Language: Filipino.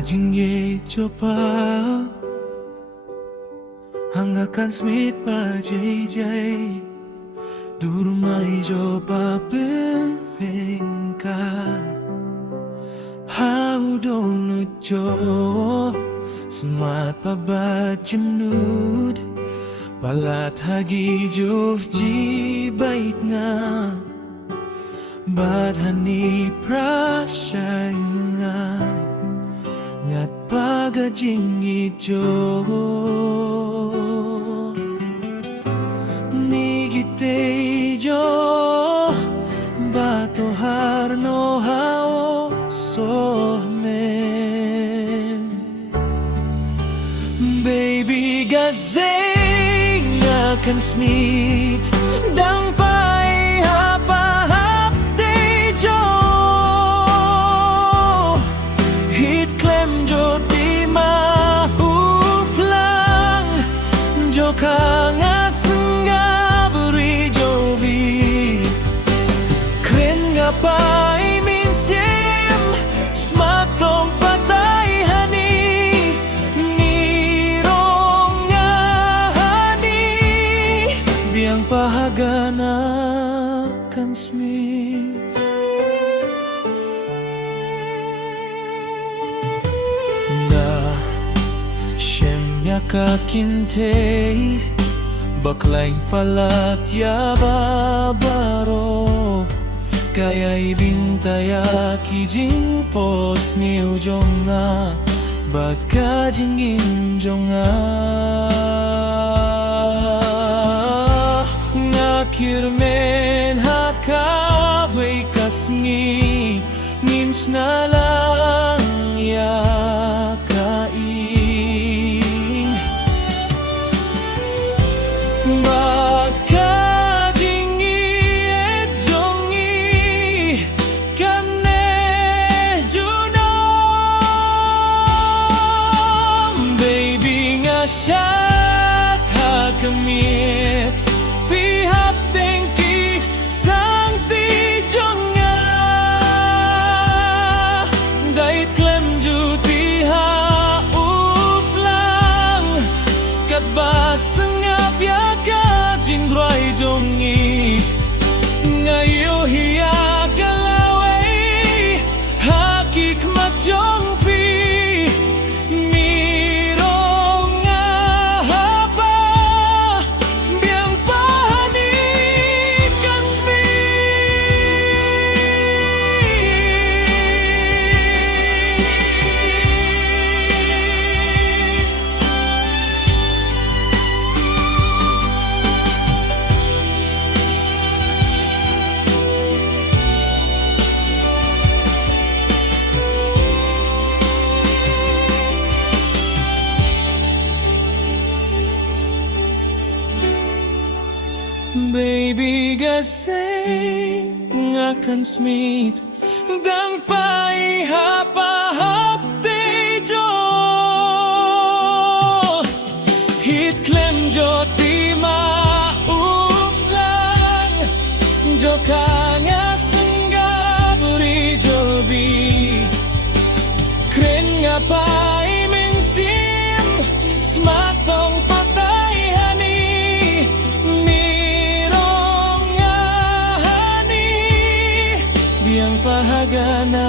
Kajingye chopa Hanggakan smith pa JJ Durmai jopa penfengka How don't jo Semat pa ba jemnud Palat hagi jo ji bait nga Badhani prasyay nga Ngat pagajing ijo Nigite jo Bato harno hao sohmen Baby gazing akan smith Dang pai hapa de jo Hit klem jo di mahuplang Jo kangas nga beri jovi Kren nga pai minsim Smatong patay hani Nirong nga hani Biang pahagana kan smith Na siyem niya kakintay Baklaing palat ya babaro Kaya ibintaya kijing pos ni ujong na Bat kajing injong nga Ngakirmen hakaway kasngi Ngins na lang ya kaing Bat kajingi et jongi Kane junom Baby nga syat hakamit Pihap dengki sang ti jonga Dait klem juti ha uflang Kat basengap ya kajindroy jongi Ngayo hiya kalaway Hakik matjongpi Mirong nga hapa Biang pahanip kan Baby gasing ngakan smith Dang pai hapa de jo Hit klem jo ti ma uflang Jo kanga sengga buri jovi Kren nga pai mensim Smatong patay hani Nirong nga hani Biang pahagana